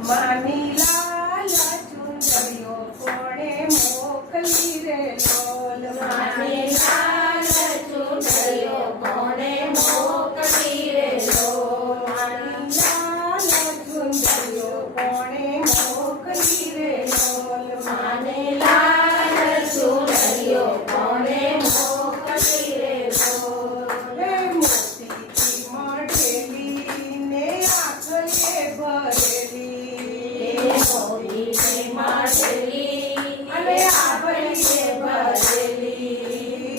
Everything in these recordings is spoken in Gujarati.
માની લાલા ચુંદડીઓ કોણે મોકલી રે લોલ માની લાલ ચૂંદડીઓ કોણે મોકલી રે લોલ માની લાલા ચુંદડીઓ કોણે મોકલી રે લોલ માની લાલ ચૂંદડીઓ કોણે મોકલી રે લોલ હે મોતીથી મઢેલી ને આંખલે ભરેલી મોતીથી મઢેલી અને આભલીએ ભરેલી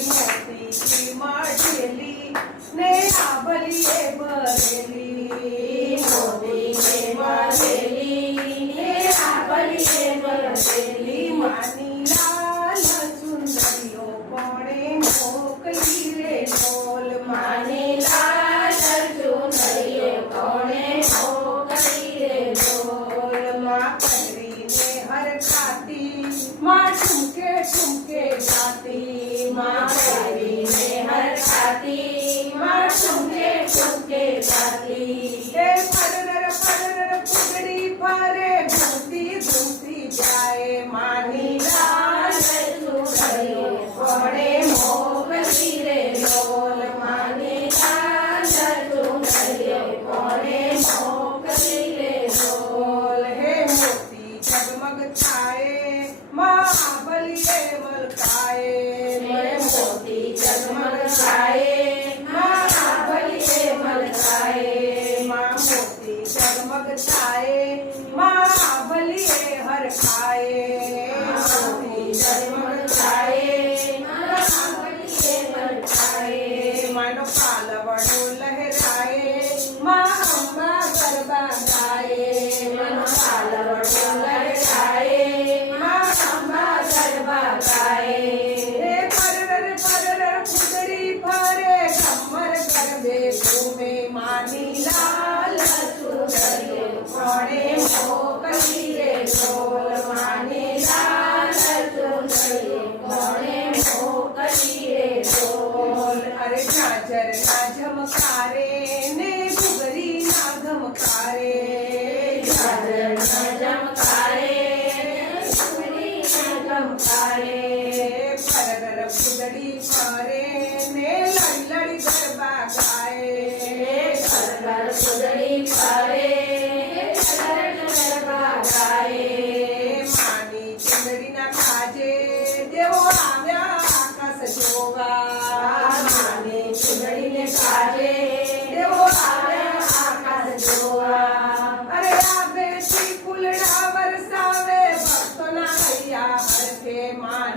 મોતીથી મઢેલી ને આભલીએ ભરેલી મોતીથી મઢેલી ને આભલીએ ભરેલી માની લાલ ચુંદડીઓ કોણે મોકલી રે લોલ માની લાલ ચૂંદડીઓ કોણે મોકલી રે લોલ માં કરીને હરખાતી માં ઠુમકે ઠુમકે ગાતી માં પહેરીને હરખાતી માં ઠુમકે ઠુમકે ગાતી એ ફરર ફુગડી ફરે ઘૂમતી ઘૂમતી જાય માની લાલ ચૂંદડીઓ કોણે મોકલી રે લોલ માની લાલ ચૂંદડીઓ કોણે મોકલી રે લોલ હે મોતી જગમગ થાય માં આભલીએ મલકાય હે મોતી ઝગમગ થાય માં આભલીએ મલકાય માં મોતી જગમગ થાય માં આભલીએ હરખાય મોતી ઝગમગ થાય માં આભલીએ મલકાય માનો પાલવડો લહેરાય માં અંબા ગરબા ગાય મનો પાલવડો લહેરાય માં અંબા ગરબા ગાય હે પરર ફુગડી ફરે ઘમર ગરબે ઘૂમે માની લાલ ચૂંદડીઓ કોણે મોકલી રે લોલ માની લાલ ચૂંદડીઓ કોણે મોકલી રે લોલ અરે ઝાંઝર ના ઝમકારે ને ઘૂઘરી ના ધમકારે ઝાઝરના ઝમકારે સુરીના ઝમકારે પરર ફુગડી ફરે ને લડી લડી ગરબા ગાય ઘર ફૂદડી ફરે ગરબા ગાય માની ચંદડીના કાજે દેવો આવ્યા આકાશ જોવા માને ચૂંદડીને કાજે દેવો આવ્યા આકાશ જોવા અરે આ બેટી ફૂલડા વરસાવે ભક્તોના હૈયા હરખે માની